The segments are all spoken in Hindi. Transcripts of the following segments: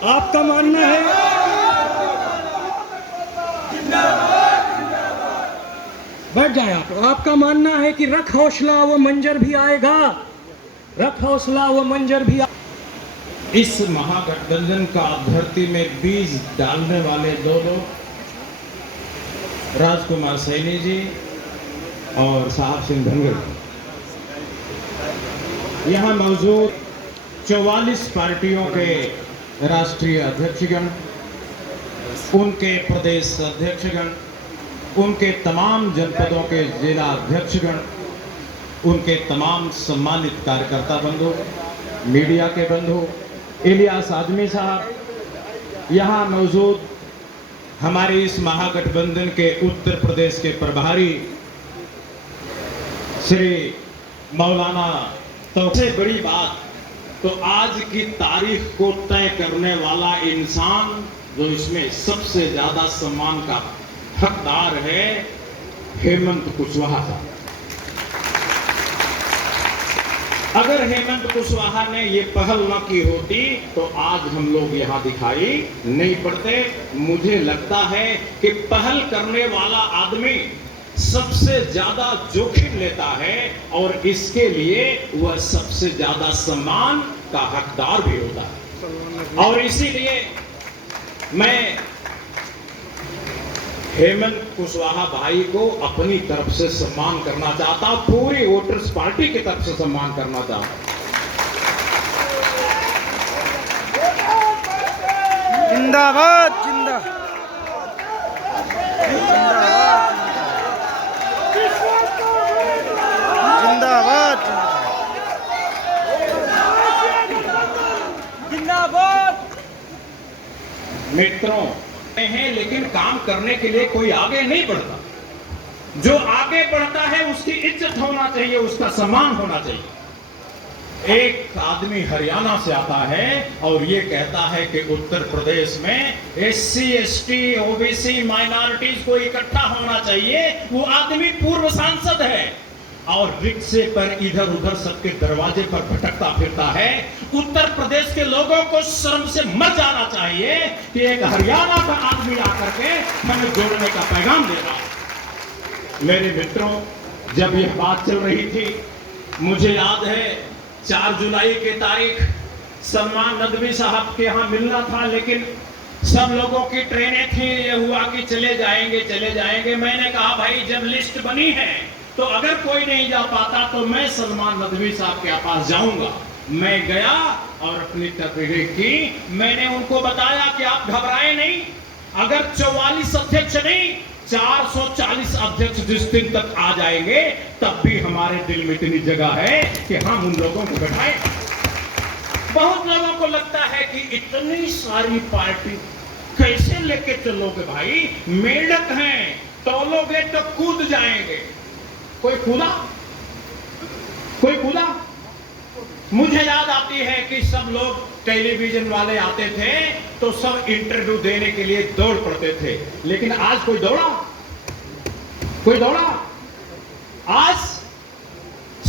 आपका मानना है, बैठ जाए आप, आपका मानना है कि रख हौसला वो मंजर भी आएगा, रख हौसला वो मंजर भी इस महागठबंधन का धरती में बीज डालने वाले दो लोग, राजकुमार सैनी जी और साहब सिंह धनगर, यहाँ मौजूद 44 पार्टियों के राष्ट्रीय अध्यक्षगण, उनके प्रदेश अध्यक्षगण, उनके तमाम जनपदों के जिला अध्यक्षगण, उनके तमाम सम्मानित कार्यकर्ता बंधु, मीडिया के बंधु, इलियास आजमी साहब, यहाँ मौजूद हमारे इस महागठबंधन के उत्तर प्रदेश के प्रभारी श्री मौलाना, तो सबसे बड़ी बात तो आज की तारीख को तय करने वाला इंसान जो इसमें सबसे ज्यादा सम्मान का हकदार है, हेमंत कुशवाहा साहब। अगर हेमंत कुशवाहा ने ये पहल न की होती तो आज हम लोग यहाँ दिखाई नहीं पड़ते। मुझे लगता है कि पहल करने वाला आदमी सबसे ज्यादा जोखिम लेता है और इसके लिए वह सबसे ज्यादा सम्मान का हकदार भी होता है। और इसीलिए मैं हेमंत कुशवाहा भाई को अपनी तरफ से सम्मान करना चाहता हूं, पूरी वोटर्स पार्टी की तरफ से सम्मान करना चाहता हूं। जिंदाबाद जिंदाबाद जिंदाबाद जिंदाबाद। मित्रों हैं, लेकिन काम करने के लिए कोई आगे नहीं बढ़ता। जो आगे बढ़ता है उसकी इज्जत होना चाहिए, उसका सम्मान होना चाहिए। एक आदमी हरियाणा से आता है और ये कहता है कि उत्तर प्रदेश में एससी, एसटी, ओबीसी, माइनॉरिटीज को इकट्ठा होना चाहिए। वो आदमी पूर्व सांसद है और रिक्शे पर इधर उधर सबके दरवाजे पर भटकता फिरता है। उत्तर प्रदेश के लोगों को शर्म से मर जाना चाहिए कि एक हरियाणा का आदमी आकर के हमें जोड़ने का पैगाम दे रहा है। मेरे मित्रों, जब यह बात चल रही थी, मुझे याद है 4 जुलाई की तारीख सलमान नदवी साहब के यहाँ मिलना था, लेकिन सब लोगों की ट्रेनें थी। ये हुआ कि चले जाएंगे चले जाएंगे। मैंने कहा भाई जब लिस्ट बनी है तो अगर कोई नहीं जा पाता तो मैं सलमान नदवी साहब के पास जाऊंगा। मैं गया और अपनी तकरीर की। मैंने उनको बताया कि आप घबराएं नहीं, अगर 44 अध्यक्ष नहीं 440 अध्यक्ष जिस दिन तक आ जाएंगे तब भी हमारे दिल में इतनी जगह है कि हम उन लोगों को बैठाएं। बहुत लोगों को लगता है कि इतनी सारी पार्टी कैसे लेके चलोगे भाई, मेंढक हैं, तोलोगे तो कूद जाएंगे। कोई कूदा? कोई कूदा? मुझे याद आती है कि सब लोग टेलीविजन वाले आते थे तो सब इंटरव्यू देने के लिए दौड़ पड़ते थे, लेकिन आज कोई दौड़ा? कोई दौड़ा? आज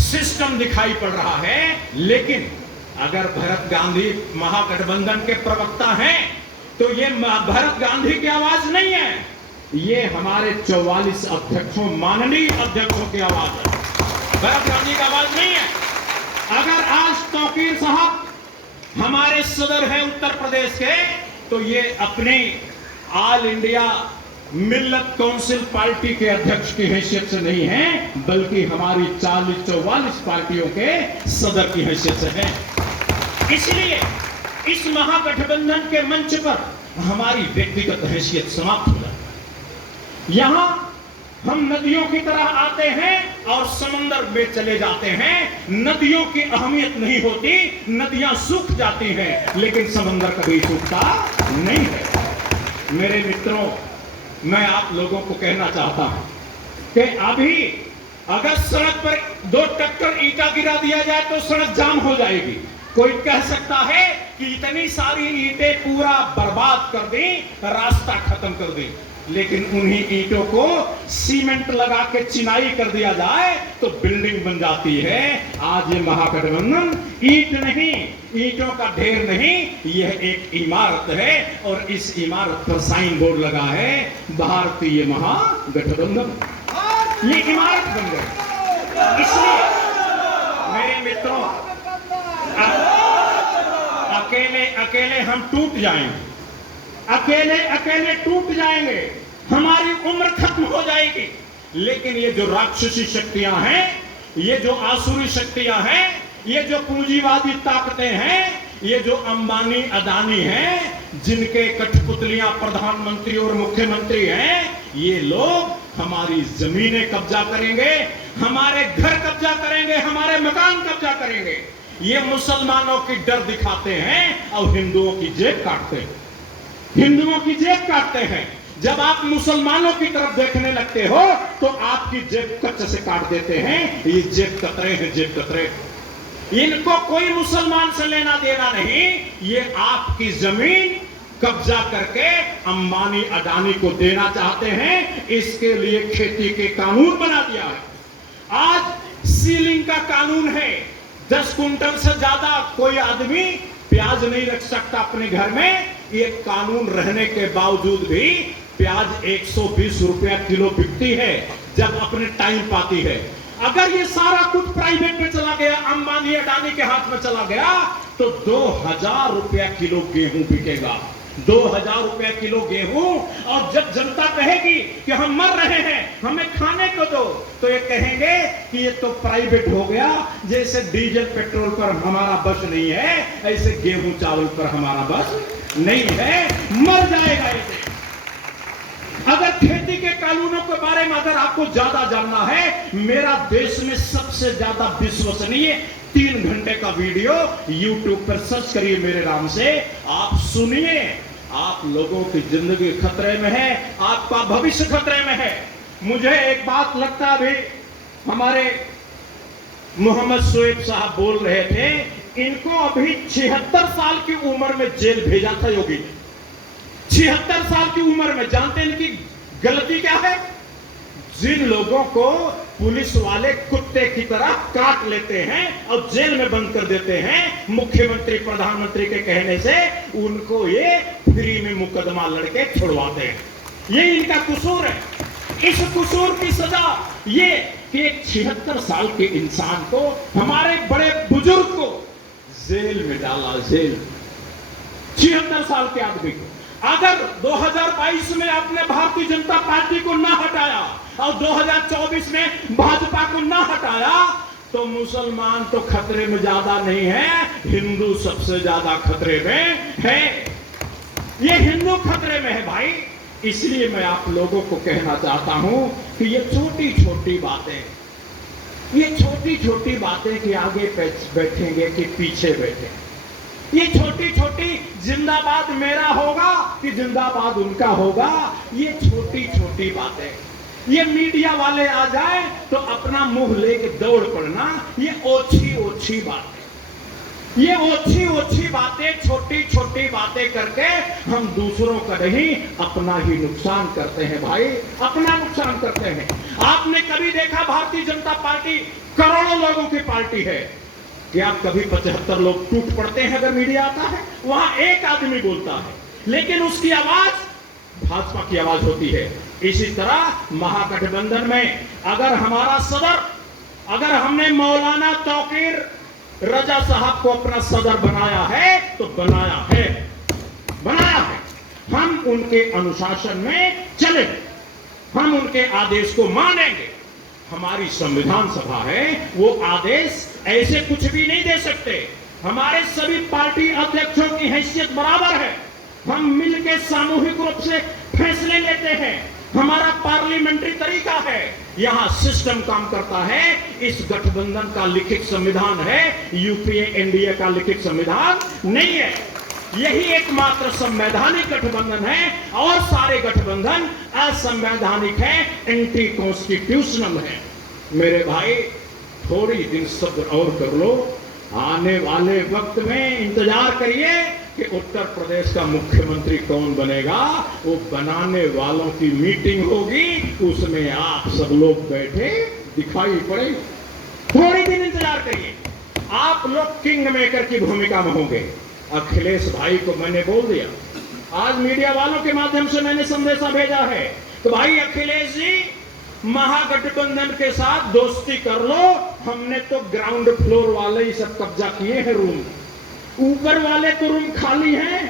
सिस्टम दिखाई पड़ रहा है। लेकिन अगर भरत गांधी महागठबंधन के प्रवक्ता हैं तो ये भरत गांधी की आवाज नहीं है, ये हमारे 44 अध्यक्षों, माननीय अध्यक्षों की आवाज है, भरत गांधी की आवाज नहीं है। अगर आज तौकीर साहब हमारे सदर हैं उत्तर प्रदेश के, तो ये अपने ऑल इंडिया मिल्लत काउंसिल पार्टी के अध्यक्ष की हैसियत से नहीं है, बल्कि हमारी 40-44 पार्टियों के सदर की हैसियत से है। इसलिए इस महागठबंधन के मंच पर हमारी व्यक्तिगत हैसियत समाप्त हो जाती। यहां हम नदियों की तरह आते हैं और समंदर में चले जाते हैं। नदियों की अहमियत नहीं होती, नदियां सूख जाती हैं, लेकिन समंदर कभी सूखता नहीं है। मेरे मित्रों, मैं आप लोगों को कहना चाहता हूं कि अभी अगर सड़क पर 2 ट्रैक्टर ईंटा गिरा दिया जाए तो सड़क जाम हो जाएगी। कोई कह सकता है कि इतनी सारी ईंटें पूरा बर्बाद कर दी, रास्ता खत्म कर दी। लेकिन उन्हीं ईंटों को सीमेंट लगा के चिनाई कर दिया जाए तो बिल्डिंग बन जाती है। आज ये महागठबंधन ईंट नहीं, ईंटों का ढेर नहीं, यह एक इमारत है और इस इमारत पर साइन बोर्ड लगा है भारतीय महागठबंधन। ये इमारत बन गई। इसलिए मेरे मित्रों, अकेले अकेले हम टूट जाएंगे, अकेले अकेले टूट जाएंगे, हमारी उम्र खत्म हो जाएगी। लेकिन ये जो राक्षसी शक्तियां हैं, ये जो आसुरी शक्तियां हैं, ये जो पूंजीवादी ताकतें हैं, ये जो अंबानी अदानी हैं, जिनके कठपुतलियां प्रधानमंत्री और मुख्यमंत्री हैं, ये लोग हमारी जमीनें कब्जा करेंगे, हमारे घर कब्जा करेंगे, हमारे मकान कब्जा करेंगे। ये मुसलमानों की डर दिखाते हैं और हिंदुओं की जेब काटते हैं, हिंदुओं की जेब काटते हैं। जब आप मुसलमानों की तरफ देखने लगते हो तो आपकी जेब कच्चे से काट देते हैं। ये जेब कतरे हैं, जेब कतरे। इनको कोई मुसलमान से लेना देना नहीं, ये आपकी जमीन कब्जा करके अंबानी अडानी को देना चाहते हैं। इसके लिए खेती के कानून बना दिया है। आज सीलिंग का कानून है, 10 कुंटल से ज्यादा कोई आदमी प्याज नहीं रख सकता अपने घर में। ये कानून रहने के बावजूद भी प्याज 120 रुपया किलो बिकती है जब अपने टाइम पाती है। अगर ये सारा कुछ प्राइवेट में चला गया, अंबानी अडानी के हाथ में चला गया, तो 2000 रुपया किलो गेहूं बिकेगा, 2000 रुपया किलो गेहूं। और जब जनता कहेगी कि हम मर रहे हैं, हमें खाने को दो, तो ये कहेंगे कि ये तो प्राइवेट हो गया। जैसे डीजल पेट्रोल पर हमारा बस नहीं है, ऐसे गेहूं चावल पर हमारा बस नहीं है, मर जाएगा ऐसे। अगर खेती के कानूनों के बारे में अगर आपको ज्यादा जानना है, मेरा देश में सबसे ज्यादा विश्वसनीय 3 घंटे का वीडियो YouTube पर सर्च करिए मेरे नाम से, आप सुनिए। आप लोगों की जिंदगी खतरे में है, आपका भविष्य खतरे में है। मुझे एक बात लगता है, अभी हमारे मोहम्मद शोएब साहब बोल रहे थे, इनको अभी 76 साल की उम्र में जेल भेजा था योगी ने। 76 साल की उम्र में। जानते हैं इनकी गलती क्या है? जिन लोगों को पुलिस वाले कुत्ते की तरह काट लेते हैं और जेल में बंद कर देते हैं मुख्यमंत्री प्रधानमंत्री के कहने से, उनको ये फ्री में मुकदमा लड़के छुड़वाते हैं। ये इनका कसूर है। इस कसूर की सजा ये कि एक 76 साल के इंसान को, हमारे बड़े बुजुर्ग को जेल में डाला, जेल। 76 साल के आदमी को अगर 2022 में आपने भारतीय जनता पार्टी को ना हटाया और 2024 में भाजपा को ना हटाया, तो मुसलमान तो खतरे में ज्यादा नहीं है, हिंदू सबसे ज्यादा खतरे में है। ये हिंदू खतरे में है भाई। इसलिए मैं आप लोगों को कहना चाहता हूं कि ये छोटी छोटी बातें, ये छोटी छोटी बातें कि आगे बैठेंगे कि पीछे बैठेंगे, ये छोटी छोटी जिंदाबाद मेरा होगा कि जिंदाबाद उनका होगा, ये छोटी छोटी बातें, ये मीडिया वाले आ जाए तो अपना मुंह लेके दौड़ पड़ना, ये ओछी ओछी बातें, ये ओछी ओछी बातें, छोटी छोटी बातें करके हम दूसरों का नहीं अपना ही नुकसान करते हैं भाई, अपना नुकसान करते हैं। आपने कभी देखा भारतीय जनता पार्टी करोड़ों लोगों की पार्टी है, क्या कभी 75 लोग टूट पड़ते हैं अगर मीडिया आता है? वहां एक आदमी बोलता है, लेकिन उसकी आवाज भाजपा की आवाज होती है। इसी तरह महागठबंधन में अगर हमारा सदर, अगर हमने मौलाना तौकीर रजा साहब को अपना सदर बनाया है तो बनाया है, बनाया है। हम उनके अनुशासन में चले, हम उनके आदेश को मानेंगे। हमारी संविधान सभा है, वो आदेश ऐसे कुछ भी नहीं दे सकते। हमारे सभी पार्टी अध्यक्षों की हैसियत बराबर है, हम मिलकर सामूहिक रूप से फैसले लेते हैं। हमारा पार्लियामेंट्री तरीका है, यहां सिस्टम काम करता है। इस गठबंधन का लिखित संविधान है, यूपीए एनडीए का लिखित संविधान नहीं है। यही एकमात्र संवैधानिक गठबंधन है और सारे गठबंधन असंवैधानिक है, एंटी कॉन्स्टिट्यूशनल है। मेरे भाई, थोड़ी दिन सब्र और कर लो, आने वाले वक्त में इंतजार करिए कि उत्तर प्रदेश का मुख्यमंत्री कौन बनेगा, वो बनाने वालों की मीटिंग होगी, उसमें आप सब लोग बैठे दिखाई पड़े। थोड़ी दिन इंतजार करिए, आप लोग किंग मेकर की भूमिका में होंगे। अखिलेश भाई को मैंने बोल दिया, आज मीडिया वालों के माध्यम से मैंने संदेशा भेजा है, तो भाई अखिलेश जी महागठबंधन के साथ दोस्ती कर लो। हमने तो ग्राउंड फ्लोर वाले ही सब कब्जा किए हैं रूम, ऊपर वाले तो रूम खाली हैं।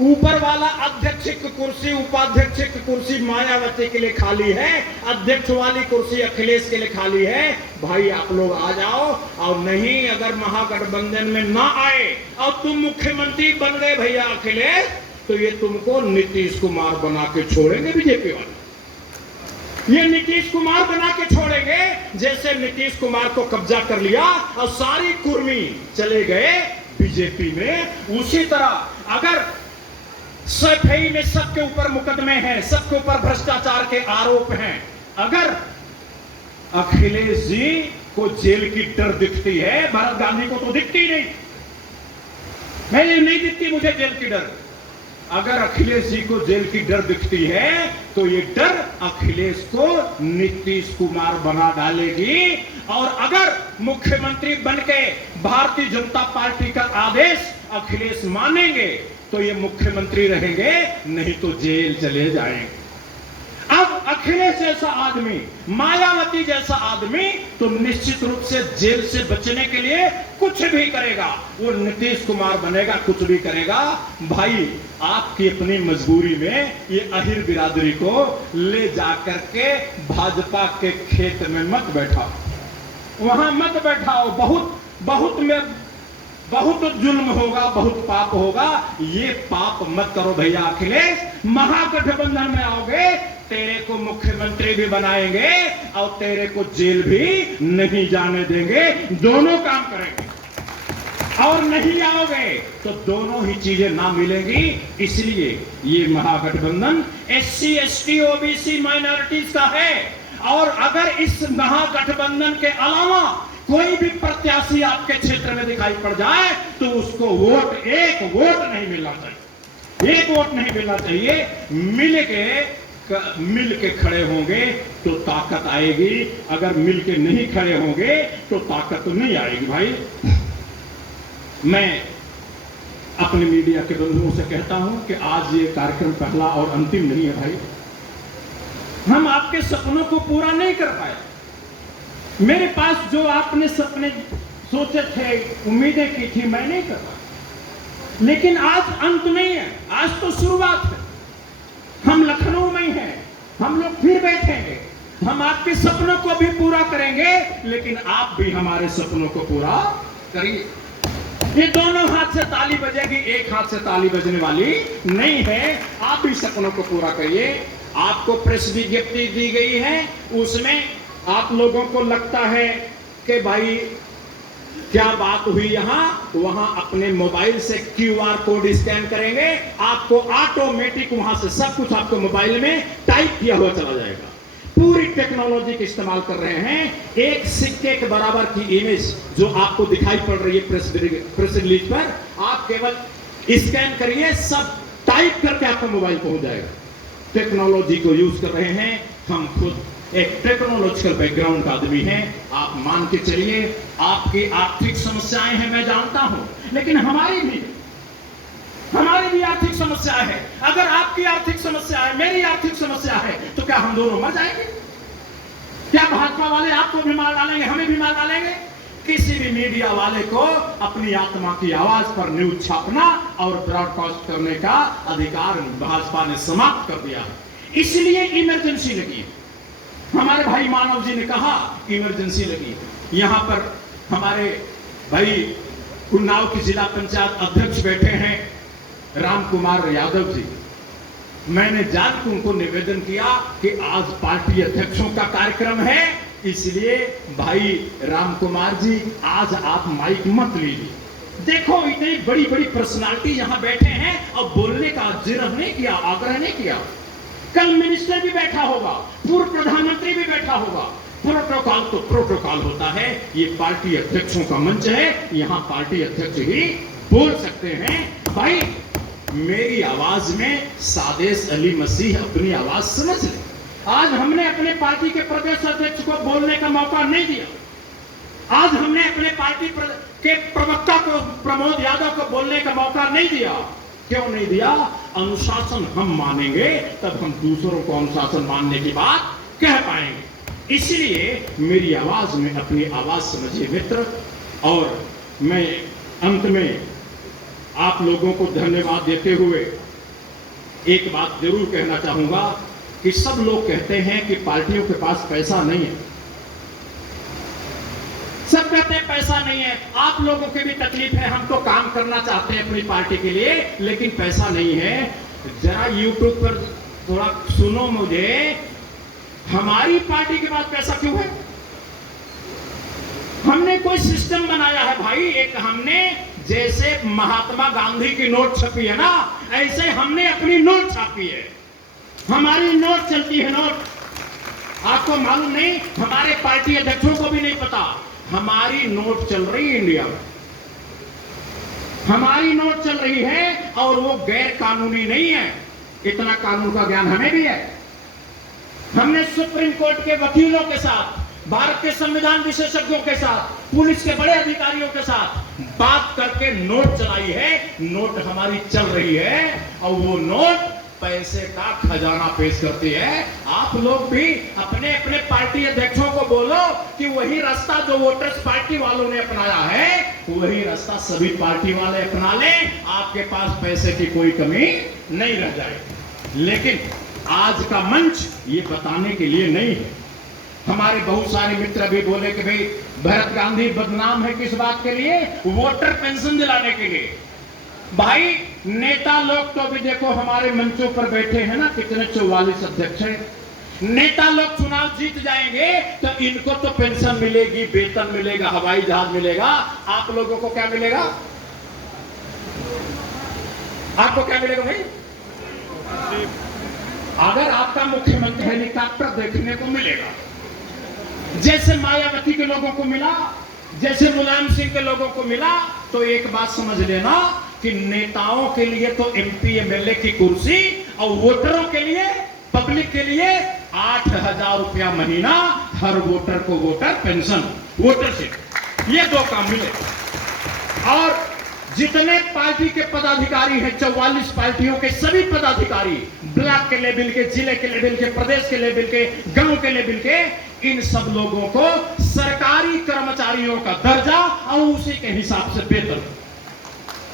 ऊपर वाला अध्यक्ष की कुर्सी, उपाध्यक्ष की कुर्सी मायावती के लिए खाली है, अध्यक्ष वाली कुर्सी अखिलेश के लिए खाली है। भाई आप लोग आ जाओ, और नहीं अगर महागठबंधन में ना आए और तुम मुख्यमंत्री बन गए भैया अखिलेश, तो ये तुमको नीतीश कुमार बना के छोड़ेंगे बीजेपी वाले। ये नीतीश कुमार बना के छोड़ेंगे, जैसे नीतीश कुमार को कब्जा कर लिया और सारी कुर्मी चले गए बीजेपी में। उसी तरह अगर सफाई में सबके ऊपर मुकदमे हैं, सबके ऊपर भ्रष्टाचार के आरोप हैं, अगर अखिलेश जी को जेल की डर दिखती है, भरत गांधी को तो दिखती नहीं, नहीं दिखती मुझे जेल की डर। अगर अखिलेश जी को जेल की डर दिखती है तो ये डर अखिलेश को नीतीश कुमार बना डालेगी। और अगर मुख्यमंत्री बनके भारतीय जनता पार्टी का आदेश अखिलेश मानेंगे तो ये मुख्यमंत्री रहेंगे, नहीं तो जेल चले जाएंगे। अब अखिलेश जैसा आदमी, मायावती जैसा आदमी तो निश्चित रूप से जेल से बचने के लिए कुछ भी करेगा। वो नीतीश कुमार बनेगा, कुछ भी करेगा। भाई आपकी अपनी मजबूरी में ये अहिर बिरादरी को ले जाकर के भाजपा के खेत में मत बैठाओ, वहां मत बैठाओ। बहुत जुल्म होगा, बहुत पाप होगा। ये पाप मत करो भैया अखिलेश। महागठबंधन में आओगे, तेरे को मुख्यमंत्री भी बनाएंगे और तेरे को जेल भी नहीं जाने देंगे। दोनों काम करेंगे। और नहीं आओगे तो दोनों ही चीजें ना मिलेंगी। इसलिए ये महागठबंधन SC, ST, OBC माइनॉरिटीज का है। और अगर इस महागठबंधन के अलावा कोई भी प्रत्याशी आपके क्षेत्र में दिखाई पड़ जाए तो उसको वोट, एक वोट नहीं मिलना चाहिए, एक वोट नहीं मिलना चाहिए। मिल के खड़े होंगे तो ताकत आएगी, अगर मिल के नहीं खड़े होंगे तो ताकत नहीं आएगी। भाई मैं अपने मीडिया के बंधुओं से कहता हूं कि आज ये कार्यक्रम पहला और अंतिम नहीं है। भाई हम आपके सपनों को पूरा नहीं कर पाए। मेरे पास जो आपने सपने सोचे थे, उम्मीदें की थी, मैं नहीं कर पाया। लेकिन आज अंत नहीं है, आज तो शुरुआत है। हम लखनऊ में ही हैं, हम लोग फिर बैठेंगे, हम आपके सपनों को भी पूरा करेंगे, लेकिन आप भी हमारे सपनों को पूरा करिए। ये दोनों हाथ से ताली बजेगी, एक हाथ से ताली बजने वाली नहीं है। आप भी सपनों को पूरा करिए। आपको प्रेस विज्ञप्ति दी गई है, उसमें आप लोगों को लगता है कि भाई क्या बात हुई यहां वहां, अपने मोबाइल से QR कोड स्कैन करेंगे, आपको ऑटोमेटिक वहां से सब कुछ आपको मोबाइल में टाइप किया हुआ चला जाएगा। पूरी टेक्नोलॉजी का इस्तेमाल कर रहे हैं। एक सिक्के के बराबर की इमेज जो आपको दिखाई पड़ रही है प्रेस रिलीज पर, आप केवल स्कैन करिए, सब टाइप करके आपका मोबाइल पहुंच जाएगा। टेक्नोलॉजी को यूज कर रहे हैं। हम खुद एक टेक्नोलॉजिकल बैकग्राउंड का आदमी है। आप मान के चलिए, आपकी आर्थिक समस्याएं हैं मैं जानता हूं, लेकिन हमारी भी आर्थिक समस्या है। अगर आपकी आर्थिक समस्या है, मेरी आर्थिक समस्या है, तो क्या हम दोनों मर जाएंगे? क्या भाजपा वाले आपको भी मार डालेंगे, हमें भी मार डालेंगे? किसी भी मीडिया वाले को अपनी आत्मा की आवाज पर न्यूज छापना और ब्रॉडकास्ट करने का अधिकार भाजपा ने समाप्त कर दिया। इसलिए इमरजेंसी लगी। हमारे भाई मानव जी ने कहा इमरजेंसी लगी। यहां पर हमारे भाई उन्नाव की जिला पंचायत अध्यक्ष बैठे हैं, राम कुमार यादव जी। मैंने जानकर उनको निवेदन किया कि आज पार्टी अध्यक्षों का कार्यक्रम है, इसलिए भाई राम कुमार जी आज आप माइक मत लीजिए। देखो इतनी बड़ी बड़ी पर्सनालिटी यहां बैठे हैं और बोलने का जिरह नहीं किया, आग्रह नहीं किया। कल मिनिस्टर भी बैठा होगा, पूर्व प्रधानमंत्री भी बैठा होगा। प्रोटोकॉल तो प्रोटोकॉल होता है। ये पार्टी अध्यक्षों का मंच है, यहां पार्टी अध्यक्ष ही बोल सकते हैं। भाई मेरी आवाज में सादेश अली मसीह अपनी आवाज समझ ले। आज हमने अपने पार्टी के प्रदेश अध्यक्ष को बोलने का मौका नहीं दिया। आज हमने अपने पार्टी के प्रवक्ता को प्रमोद यादव को बोलने का मौका नहीं दिया। क्यों नहीं दिया? अनुशासन हम मानेंगे तब हम दूसरों को अनुशासन मानने की बात कह पाएंगे। इसलिए मेरी आवाज में अपनी आवाज समझिए मित्र। और मैं अंत में आप लोगों को धन्यवाद देते हुए एक बात जरूर कहना चाहूंगा कि सब लोग कहते हैं कि पार्टियों के पास पैसा नहीं है। सब कहते हैं पैसा नहीं है। आप लोगों की भी तकलीफ है, हम तो काम करना चाहते हैं अपनी पार्टी के लिए, लेकिन पैसा नहीं है। जरा यूट्यूब पर थोड़ा सुनो मुझे, हमारी पार्टी के पास पैसा क्यों है? हमने कोई सिस्टम बनाया है भाई। एक हमने जैसे महात्मा गांधी की नोट छपी है ना, ऐसे हमने अपनी नोट छापी है। हमारी नोट चलती है, नोट। आपको मालूम नहीं, हमारे पार्टी अध्यक्षों को भी नहीं पता, हमारी नोट चल रही है इंडिया में। हमारी नोट चल रही है और वो गैर कानूनी नहीं है। इतना कानून का ज्ञान हमें भी है। हमने सुप्रीम कोर्ट के वकीलों के साथ, भारत के संविधान विशेषज्ञों के साथ, पुलिस के बड़े अधिकारियों के साथ बात करके नोट चलाई है। नोट हमारी चल रही है और वो नोट पैसे का खजाना पेश करती है। आप लोग भी अपने अपने पार्टी अध्यक्षों को बोलो कि वही रास्ता जो वोटर्स पार्टी वालों ने अपनाया है, वही रास्ता सभी पार्टी वाले अपना लें। आपके पास पैसे की कोई कमी नहीं रह जाएगी। लेकिन आज का मंच ये बताने के लिए नहीं है। हमारे बहुत सारे मित्र भी बोले कि भाई भरत गांधी बदनाम है किस बात के लिए? वोटर पेंशन दिलाने के लिए। भाई नेता लोग तो अभी देखो हमारे मंचों पर बैठे हैं ना, कितने 44 अध्यक्ष हैं। नेता लोग चुनाव जीत जाएंगे तो इनको तो पेंशन मिलेगी, वेतन मिलेगा, हवाई जहाज मिलेगा। आप लोगों को क्या मिलेगा? आपको क्या मिलेगा भाई? अगर आपका मुख्यमंत्री हेलीकॉप्टर देखने को मिलेगा, जैसे मायावती के लोगों को मिला, जैसे मुलायम सिंह के लोगों को मिला, तो एक बात समझ लेना कि नेताओं के लिए तो एमपी एमएलए की कुर्सी और वोटरों के लिए, पब्लिक के लिए 8,000 रुपया महीना हर वोटर को वोटर पेंशन, वोटरशिप, ये दो काम मिले। और जितने पार्टी के पदाधिकारी हैं, 44 पार्टियों के सभी पदाधिकारी, ब्लॉक के लेवल के, जिले के लेवल के, प्रदेश के लेवल के, गांव के लेवल के, इन सब लोगों को सरकारी कर्मचारियों का दर्जा और उसी के हिसाब से वेतन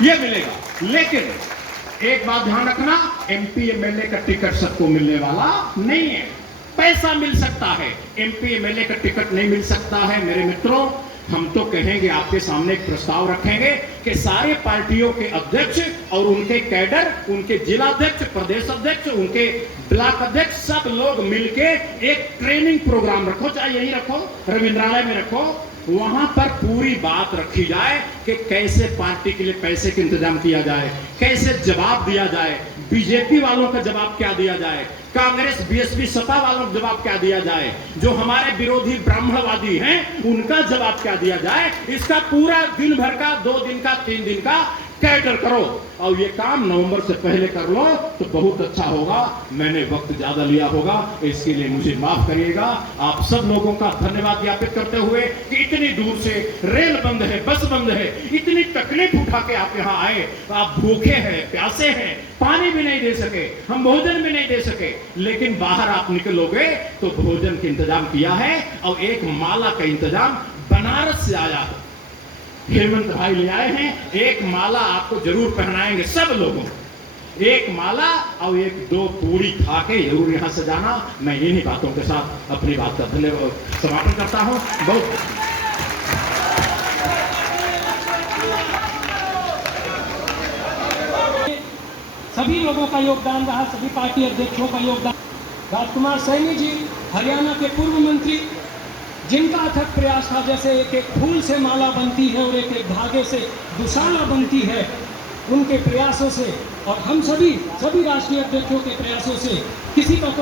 ये मिलेगा। लेकिन एक बात ध्यान रखना, एमपी एमएलए का टिकट सबको मिलने वाला नहीं है। पैसा मिल सकता है, एमपी एमएलए का टिकट नहीं मिल सकता है। मेरे मित्रों, हम तो कहेंगे, आपके सामने एक प्रस्ताव रखेंगे कि सारे पार्टियों के अध्यक्ष और उनके कैडर, उनके जिला अध्यक्ष, प्रदेश अध्यक्ष, उनके ब्लॉक अध्यक्ष, सब लोग मिलके एक ट्रेनिंग प्रोग्राम रखो, चाहे यही रखो, रविंद्रालय में रखो। वहां पर पूरी बात रखी जाए कि कैसे पार्टी के लिए पैसे का इंतजाम किया जाए, कैसे जवाब दिया जाए, बीजेपी वालों का जवाब क्या दिया जाए, कांग्रेस बीएसपी सपा वालों को जवाब क्या दिया जाए, जो हमारे विरोधी ब्राह्मणवादी हैं उनका जवाब क्या दिया जाए। इसका पूरा दिन भर का, 2 दिन का, 3 दिन का कैटर करो और ये काम नवंबर से पहले कर लो तो बहुत अच्छा होगा। मैंने वक्त ज्यादा लिया होगा, इसके लिए मुझे माफ करिएगा। आप सब लोगों का धन्यवाद ज्ञापित करते हुए कि इतनी दूर से रेल बंद है, बस बंद है, इतनी तकलीफ उठा के आप यहाँ आए, आप भूखे हैं, प्यासे हैं, पानी भी नहीं दे सके, हम भोजन भी नहीं दे सके, लेकिन बाहर आप निकलोगे तो भोजन का इंतजाम किया है और एक माला का इंतजाम बनारस से आया है, हेमंत भाई ले आए हैं। एक माला आपको जरूर पहनाएंगे सब लोगों, एक माला और 1-2 पूरी खा के जरूर यहां से जाना। मैं इन्हीं बातों के साथ अपनी बात का धन्यवाद समापन करता हूं। बहुत सभी लोगों का योगदान रहा, सभी पार्टी अध्यक्षों का योगदान। राजकुमार सैनी जी, हरियाणा के पूर्व मंत्री, जिनका अथक प्रयास था, जैसे एक एक फूल से माला बनती है और एक एक धागे से दुशाला बनती है, उनके प्रयासों से और हम सभी राष्ट्रीय अध्यक्षों के प्रयासों से किसी का